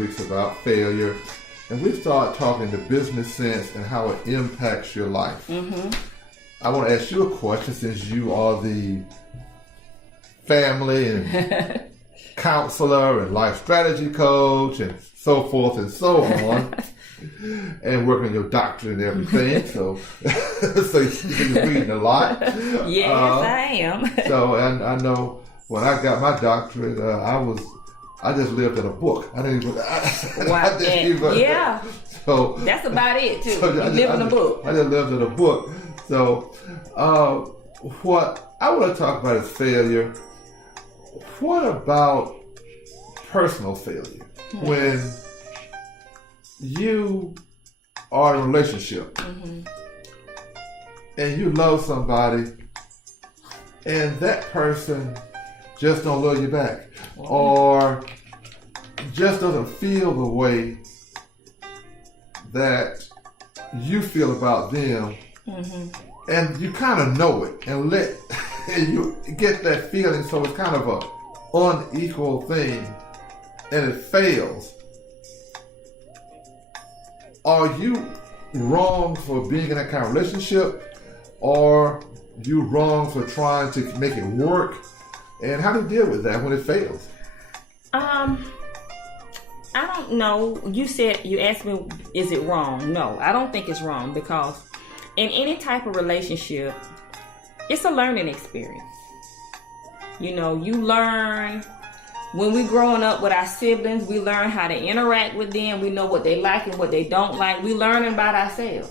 weeks about failure, and we start talking the business sense and how it impacts your life. Mm-hmm. I want to ask you a question, since you are the family and counselor and life strategy coach and so forth and so on, and working on your doctorate and everything. So you're reading a lot. Yes, I am. So I know when I got my doctorate, I just lived in a book. I didn't even. Yeah. So that's about it too. So you live in a book. I just lived in a book. So what I want to talk about is failure. What about personal failure? When you are in a relationship and you love somebody and that person just don't love you back, or just doesn't feel the way that you feel about them, and you kind of know it, and you get that feeling, so it's kind of a unequal thing, and it fails. Are you wrong for being in that kind of relationship, or you wrong for trying to make it work? And how do you deal with that when it fails? I don't know. You asked me, is it wrong? No, I don't think it's wrong, because in any type of relationship, it's a learning experience. You learn. When we growing up with our siblings, we learn how to interact with them. We know what they like and what they don't like. We learn about ourselves.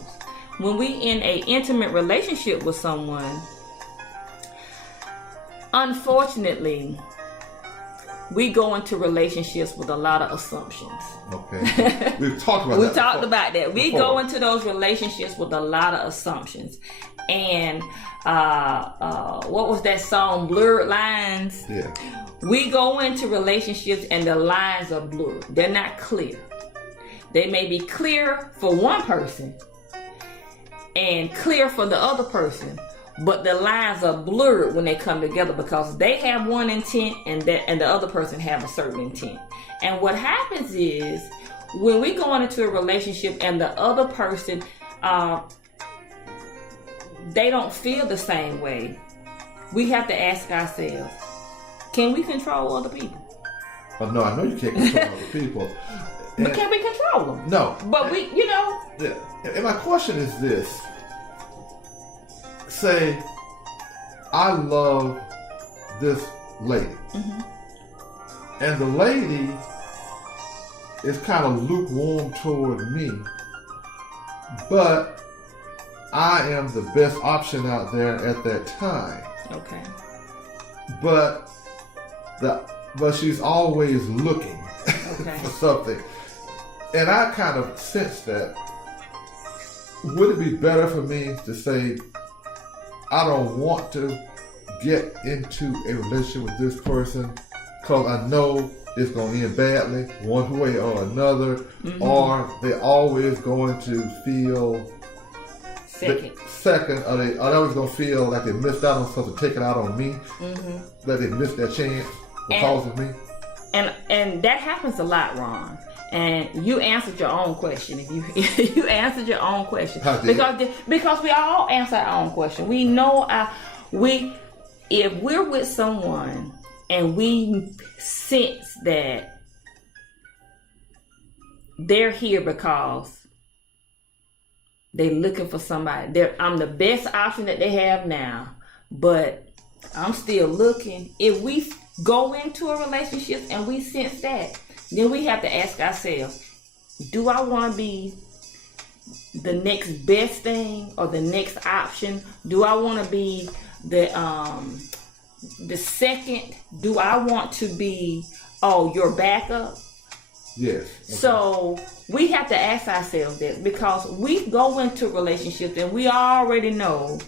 When we in an intimate relationship with someone, unfortunately, we go into relationships with a lot of assumptions. Okay. We've talked about that. We talked about that. We go into those relationships with a lot of assumptions. And what was that song, Blurred Lines? Yeah. We go into relationships and the lines are blurred. They're not clear. They may be clear for one person and clear for the other person, but the lines are blurred when they come together, because they have one intent and the other person have a certain intent. And what happens is, when we go into a relationship and the other person, they don't feel the same way, we have to ask ourselves, can we control other people? Oh, no, I know you can't control other people. But can we control them? No. But Yeah. And my question is this. Say, I love this lady. And the lady is kind of lukewarm toward me, but I am the best option out there at that time. Okay. But she's always looking for something. And I kind of sense that. Would it be better for me to say, I don't want to get into a relationship with this person because I know it's going to end badly one way or another, or they're always going to feel second, or they always going to feel like they missed out on something, take it out on me, that they missed their chance because of me? And that happens a lot, Ron. And you answered your own question. If you answered your own question, because we all answer our own question. We know if we're with someone and we sense that they're here because they're looking for somebody. I'm the best option that they have now, but I'm still looking. If we go into a relationship and we sense that, then we have to ask ourselves, do I want to be the next best thing or the next option? Do I want to be the second? Do I want to be, your backup? Yes. Okay. So we have to ask ourselves that, because we go into relationships and we already know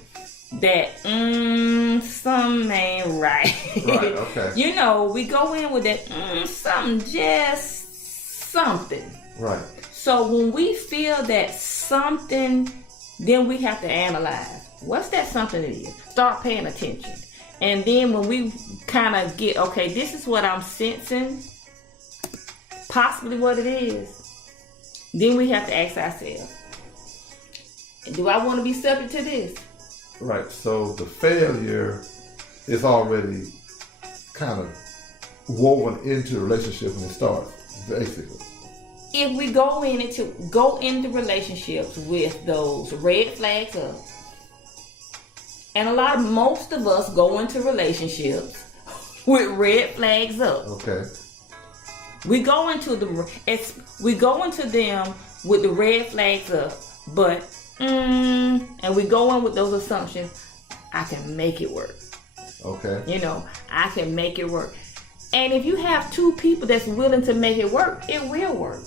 that something ain't right. Right, okay. We go in with that something. Right. So when we feel that something, then we have to analyze. What's that something it is? Start paying attention. And then when we kind of get, okay, this is what I'm sensing, possibly what it is, then we have to ask ourselves, do I want to be subject to this? Right. So the failure is already kind of woven into the relationship when it starts, basically. If we go into relationships with those red flags up, and most of us go into relationships with red flags up. Okay. We go into them with the red flags up, but and we go in with those assumptions. I can make it work. Okay. I can make it work. And if you have two people that's willing to make it work, it will work.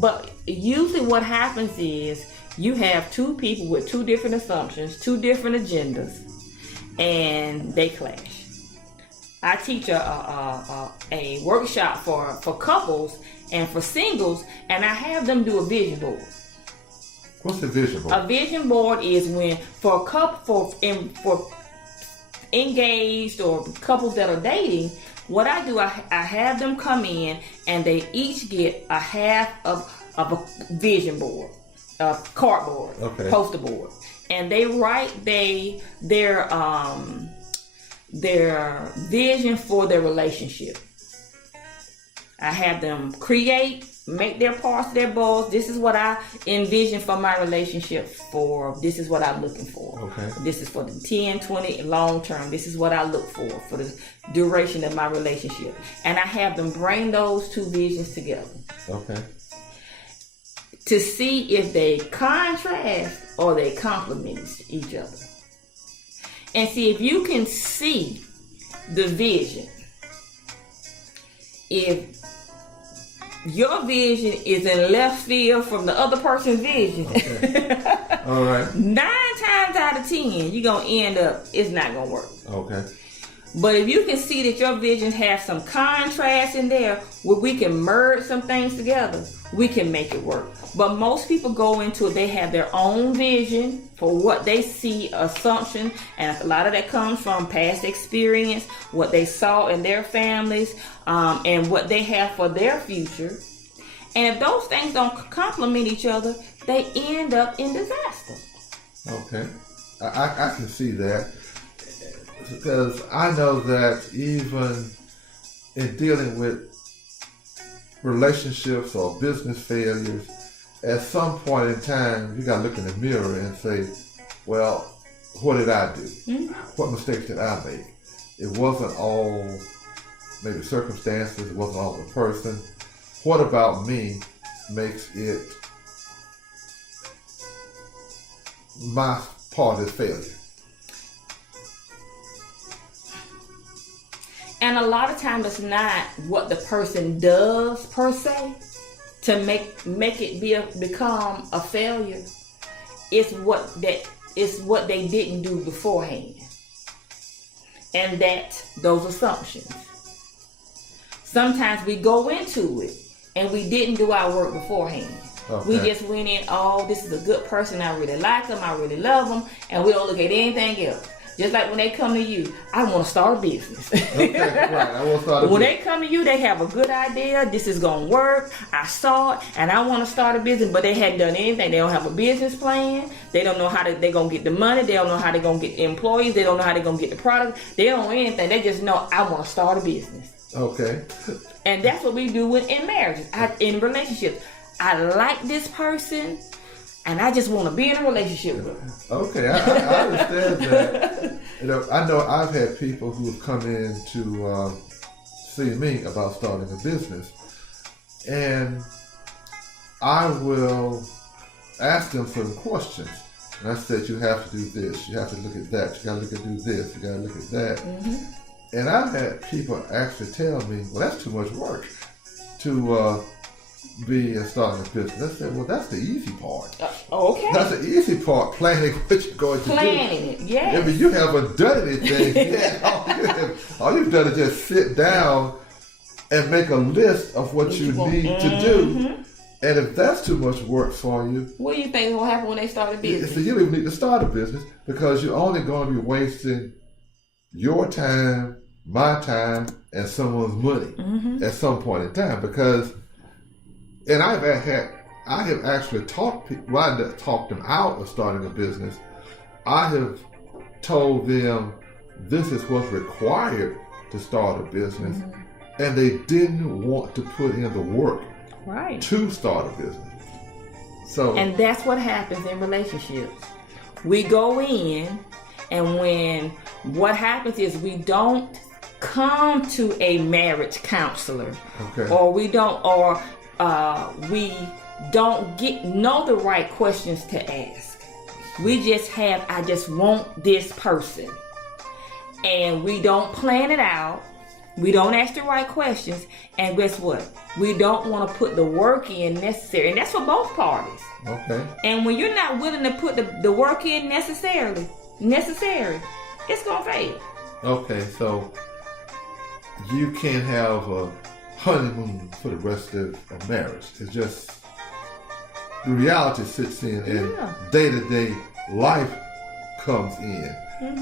But usually what happens is you have two people with two different assumptions, two different agendas, and they clash. I teach a workshop for couples and for singles, and I have them do a vision board. What's a vision board? A vision board is when for a couple for engaged or couples that are dating. What I do, I have them come in and they each get a half of a vision board, a cardboard, poster board, and they write their vision for their relationship. I have them make their parts, their balls. This is what I envision for my relationship for. This is what I'm looking for. Okay. This is for the 10, 20, long term. This is what I look for the duration of my relationship. And I have them bring those two visions together. Okay. To see if they contrast or they complement each other. And see if you can see the vision. If your vision is in left field from the other person's vision. Okay. All right. 9 times out of 10, you're going to end up, it's not going to work. Okay. But if you can see that your visions have some contrast in there where we can merge some things together, we can make it work. But most people go into it, they have their own vision for what they see, assumption, and a lot of that comes from past experience, what they saw in their families, and what they have for their future. And if those things don't complement each other, they end up in disaster. Okay. I can see that. Because I know that even in dealing with relationships or business failures, at some point in time, you got to look in the mirror and say, well, what did I do? Mm-hmm. What mistakes did I make? It wasn't all maybe circumstances. It wasn't all the person. What about me makes it my part is failure? And a lot of times it's not what the person does per se to make it become a failure. It's what they didn't do beforehand. And those assumptions. Sometimes we go into it and we didn't do our work beforehand. Okay. We just went in, this is a good person, I really like them, I really love them, and we don't look at anything else. Just like when they come to you, I want to start a business. Okay, right. I want to start a business. When they come to you, they have a good idea. This is going to work. I saw it, and I want to start a business, but they hadn't done anything. They don't have a business plan. They don't know how they're going to get the money. They don't know how they're going to get the employees. They don't know how they're going to get the product. They don't know anything. They just know, I want to start a business. Okay. And that's what we do in marriages, in relationships. I like this person. And I just want to be in a relationship with them. Okay, I understand that. I know I've had people who have come in to see me about starting a business. And I will ask them certain questions. And I said, you have to do this. You have to look at that. You got to do this. You got to look at that. Mm-hmm. And I've had people actually tell me, well, that's too much work to be starting a business. I said, well, that's the easy part. Okay. That's the easy part, planning what you're going to do. Planning it, yes. I mean, you haven't done anything yet. All you've done is just sit down and make a list of what you need to do. And if that's too much work for you, what do you think will happen when they start a business? So you don't even need to start a business because you're only going to be wasting your time, my time, and someone's money at some point in time because and I have actually talked people. Well, I didn't talk them out of starting a business. I have told them this is what's required to start a business, and they didn't want to put in the work to start a business. So, and that's what happens in relationships. We go in, and when what happens is we don't come to a marriage counselor, or we don't know the right questions to ask. We just have, I just want this person, and we don't plan it out. We don't ask the right questions, and guess what? We don't want to put the work in necessary, and that's for both parties. Okay. And when you're not willing to put the work in necessary, it's gonna fail. Okay, so you can't have a honeymoon for the rest of a marriage. It's just the reality sits in, and day-to-day life comes in,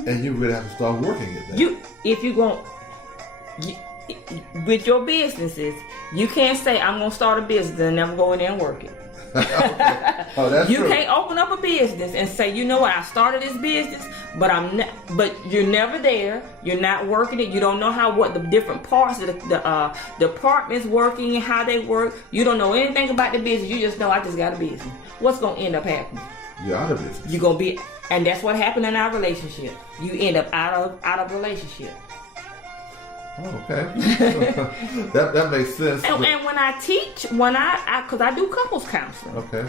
and you really have to start working at that. With your businesses, you can't say, I'm going to start a business and never go in there and work it. Okay. Oh, that's you true. can't open up a business and say, you know what, I started this business, but but you're never there. You're not working it. You don't know what the different parts of the departments working and how they work. You don't know anything about the business. You just know, I just got a business. What's going to end up happening? You're out of business. You're going to be, and that's what happened in our relationship. You end up out of relationship. Oh, okay. that makes sense. And when I teach, because I do couples counseling. Okay.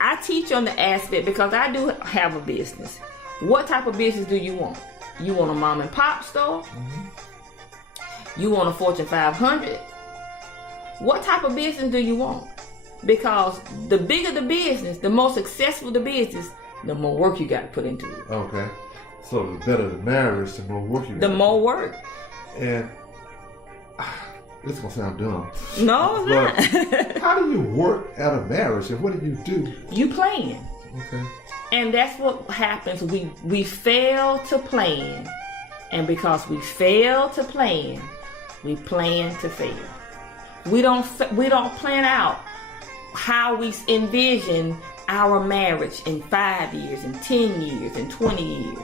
I teach on the aspect, because I do have a business. What type of business do you want? You want a mom and pop store? You want a Fortune 500? What type of business do you want? Because the bigger the business, the more successful the business, the more work you got to put into it. Okay. So the better the marriage, the more work you got. The more work. And this is gonna sound dumb. No, it's not. How do you work at a marriage, and what do you do? You plan. Okay. And that's what happens. We fail to plan, and because we fail to plan, we plan to fail. We don't plan out how we envision our marriage in 5 years, in 10 years, in 20 years,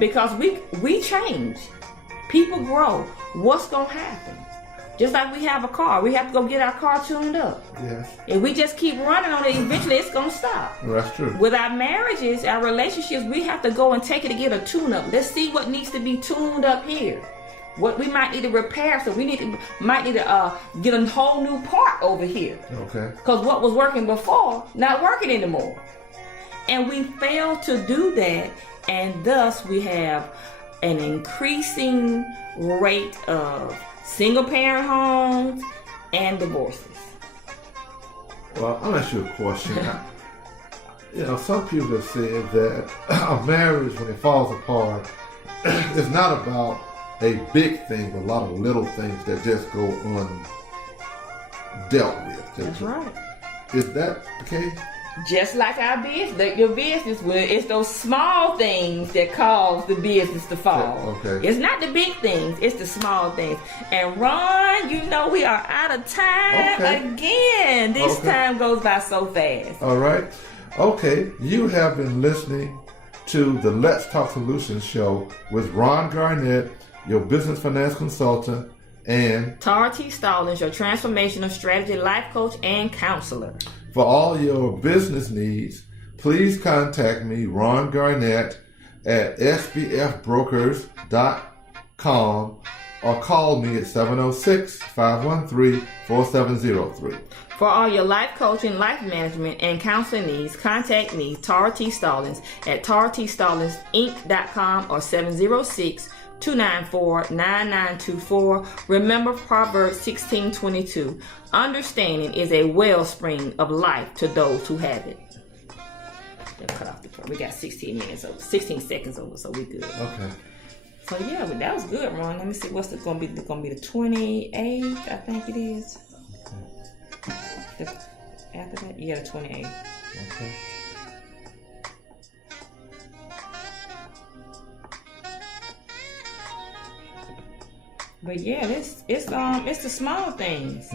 because we change. People grow. What's going to happen? Just like we have a car. We have to go get our car tuned up. Yes. If we just keep running on it, eventually it's going to stop. Well, that's true. With our marriages, our relationships, we have to go and take it to get a tune-up. Let's see what needs to be tuned up here. What we might need to repair. So we might need to get a whole new part over here. Okay. Because what was working before, not working anymore. And we fail to do that. And thus we have an increasing rate of single parent homes and divorces. Well, I'll ask you a question. Some people have said that a marriage, when it falls apart, is not about a big thing, but a lot of little things that just go undealt with. That's right. Is that the case? Just like our business, your business, it's those small things that cause the business to fall. Okay. It's not the big things, it's the small things. And Ron, we are out of time again. This time goes by so fast. All right. Okay, you have been listening to the Let's Talk Solutions show with Ron Garnett, your business finance consultant, and Tara T. Stallings, your transformational strategy life coach and counselor. For all your business needs, please contact me, Ron Garnett, at sbfbrokers.com or call me at 706-513-4703. For all your life coaching, life management, and counseling needs, contact me, Tara T. Stallings, at taratstallingsinc.com or 706-294-9924. Remember Proverbs 16:22. Understanding is a wellspring of life to those who have it. Cut off the part. We got 16 seconds over, so we good. Okay. So yeah, but that was good, Ron. Let me see what's it gonna be. It's gonna be the 28th, I think it is. After that, yeah, the 28th. Okay. But yeah, it's the small things.